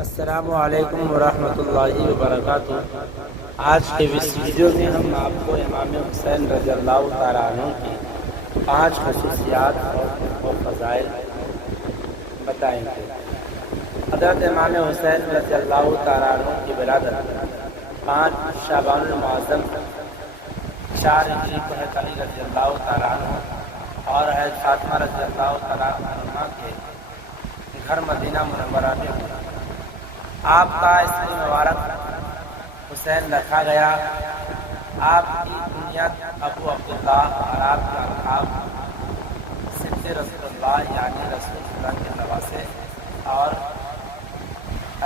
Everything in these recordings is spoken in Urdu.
السلام علیکم ورحمۃ اللہ وبرکاتہ۔ آج کے اس ویڈیو میں ہم آپ کو امام حسین رضی اللہ تعالیٰ عنہ کی 5 خصوصیات اور فضائل بتائیں گے۔ حضرت امام حسین رضی اللہ تعالیٰ عنہ کی ولادت 5 شعبان المعظم 4 ہجری کو حضرت علی رضی اللہ تعالیٰ عنہ اور حضرت فاطمہ رضی اللہ تعالیٰ عنہ کے گھر مدینہ منورہ میں ہوئی۔ آپ کا اسم مبارک حسین رکھا گیا۔ آپ کی کنیت ابو عبداللہ اور آپ کا القاب صدق رسول اللہ یعنی رسول اللہ کے نواسے اور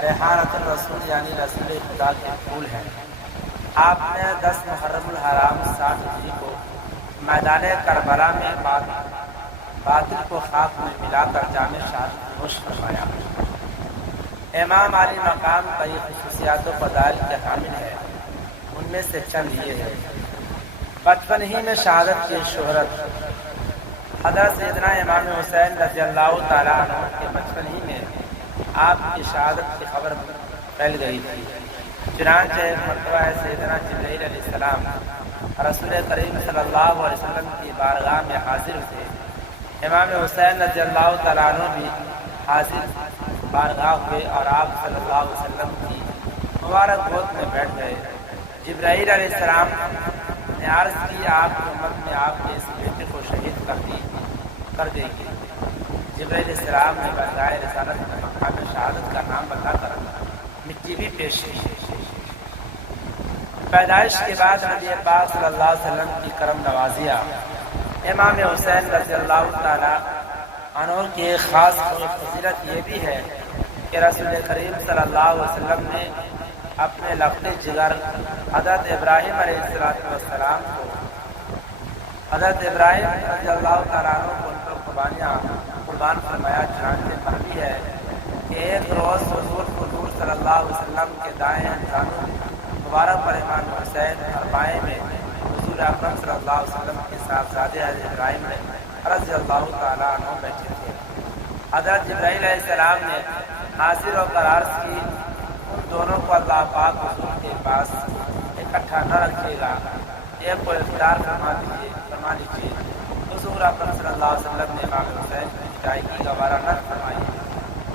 ریحانۃ الرسول یعنی رسول خدا کے پھول ہیں۔ آپ نے 10 محرم الحرام 60 ہجری کو میدان کربلا میں باطل کو خاک میں ملا کر جامع شہادت نوش فرمایا۔ امام علی مقام کئی خصوصیات و فضائل کے حامل ہے، ان میں سے چند یہ ہے۔ بچپن ہی میں شہادت کی شہرت۔ حضرت سیدنا امام حسین رضی اللہ تعالیٰ عنہ کے بچپن ہی میں آپ کی شہادت کی خبر پھیل گئی تھی۔ چنانچہ ایک مرتبہ سیدنا جبرائیل علیہ السلام رسول کریم صلی اللہ علیہ وسلم کی بارگاہ میں حاضر ہوئے۔ امام حسین رضی اللہ تعالیٰ عنہ بھی حاضر بارگاہ ہوئے اور آپ صلی اللہ علیہ وسلم کی مبارک گود میں بیٹھ گئے۔ جبرائیل علیہ السلام نے عرض کی آپ کی امت میں آپ کے اس بیٹے کو شہید کر دے گی۔ جبرائیل علیہ السلام نے بجائے رسالت میں مقام شہادت کا نام بتا کر مٹی بھی پیش کی۔ پیدائش کے بعد نبی پاک صلی اللہ علیہ وسلم کی کرم نوازیاں۔ امام حسین رضی اللہ تعالیٰ عنہ کی ایک خاص فضیلت یہ بھی ہے کہ رسول کریم صلی اللہ علیہ وسلم نے اپنے لقب جگر حضرت ابراہیم علیہ السلام کو حضرت ابراہیم رضی اللہ تعالیٰ عنہ کو ان پر قربان فرمایا۔ چنانچہ مروی ہے کہ ایک روز حضور صلی اللہ علیہ وسلم کے دائیں جانب مبارک پر امام حسین اور بائیں میں حضور اکرم صلی اللہ علیہ وسلم کے صاحبزادے حضرت ابراہیم رضی اللہ تعالیٰ عنہ بیٹھے تھے۔ حضرت جبرائیل علیہ السلام نے حاضر ہو کر عرض کی ان دونوں کو اللہ پاک حضور کے پاس اکٹھا نہ رکھے گا، ایک کو اختیار فرما لیجیے۔ حضور اکرم صلی اللہ علیہ وسلم نے امام حسین کی جدائی کی گوارہ نہ فرمائی۔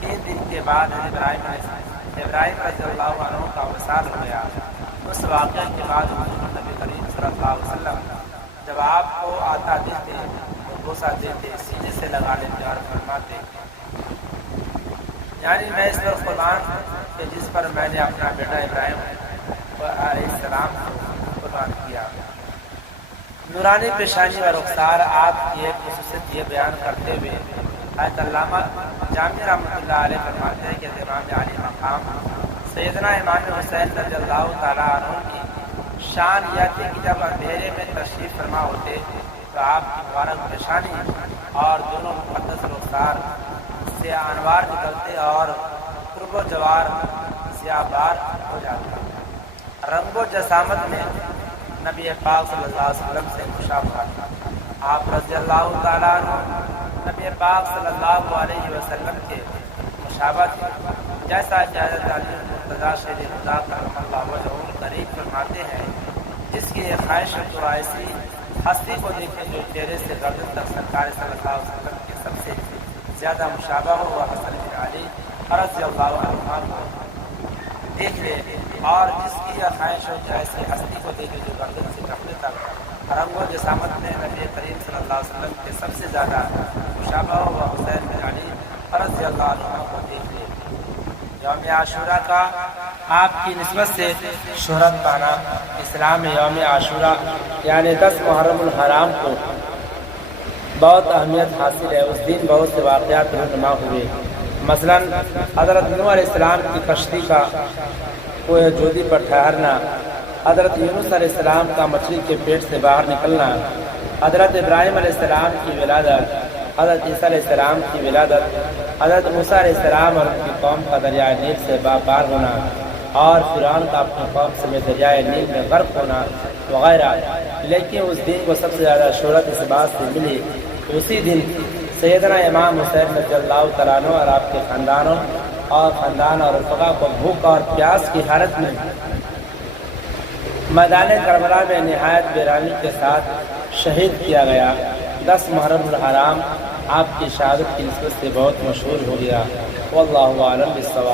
3 دن کے بعد ابراہیم رضی اللہ عنہ کا وصال ہو گیا۔ اس واقعے کے بعد حضور نبی کریم صلی اللہ علیہ وسلم جب آپ کو آتا دیتے بوسہ دیتے، سینے سے لگا لیتے اور فرماتے یعنی میں اس پر قربان کہ جس پر میں نے اپنا بیٹا ابراہیم علیہ السلام کو قربان کیا۔ نورانی پیشانی و رخسار آپ کی ایک خصوصیت یہ بیان کرتے ہوئے حضرت علامہ جامی رحمۃ اللہ علیہ فرماتے ہیں کہ امام علی مقام سیدنا امام حسین رضی اللہ تعالیٰ عنہ کی شان یہ تھی کہ جب اندھیرے میں تشریف فرما ہوتے تو آپ کی مبارک پیشانی اور دونوں مقدس رخسار سے انوار نکلتے اور قرب و جوار سیاہبار ہو جاتا۔ رنگ و جسامت میں نبی پاک صلی اللہ علیہ وسلم سے مشابہت۔ آپ رضی اللہ تعالیٰ عنہ نبی پاک صلی اللہ علیہ وسلم کے مشابہت جیسا کہ حضرت علی مرتضیٰ شیر خدا کرم اللہ وجہہ الکریم فرماتے ہیں، جس کی ایک خواہش تو ایسی ہستی کو دیکھیں جو چہرے سے گردن تک سرکار صلی اللہ علیہ وسلم کے سب سے زیادہ مشابہ ہو، وہ حسن بن علی رضی اللہ عنہ کو دیکھ لے، اور جس کی یہ خواہش ہو کہ ایسی ہستی کو دیکھے جو گردن سے کپڑے تک رنگ و جسامت میں نبی کریم صلی اللہ علیہ وسلم کے سب سے زیادہ مشابہ ہو، وہ حسین بن علی رضی اللہ عنہ کو دیکھ لے۔ یوم عاشورہ کا آپ کی نسبت سے شہرت پانا۔ اسلام میں یوم عاشورہ یعنی 10 محرم الحرام کو بہت اہمیت حاصل ہے۔ اس دن بہت سے واقعات رونما ہوئے، مثلا حضرت نوح علیہ السلام کی کشتی کا کوہ جودی پر ٹھہرنا، حضرت یونس علیہ السلام کا مچھلی کے پیٹ سے باہر نکلنا، حضرت ابراہیم علیہ السلام کی ولادت، حضرت عیسیٰ علیہ السلام کی ولادت، حضرت موسیٰ علیہ السلام اور ان کی قوم کا دریائے نیل سے پار ہونا، اور فرعون کا اپنی قوم سمیت دریائے نیل میں غرق ہونا وغیرہ۔ لیکن اس دن کو سب سے زیادہ شہرت اس بات سے ملی اسی دن سیدنا امام حسین رضی اللہ تعالیٰ عنہ اور آپ کے خاندانوں اور خاندان اور رفقا کو بھوک اور پیاس کی حالت میں میدان کربلا میں نہایت ویرانی کے ساتھ شہید کیا گیا۔ 10 محرم الحرام آپ کی شہادت کی نسبت سے بہت مشہور ہو گیا۔ واللہ اعلم بالصواب۔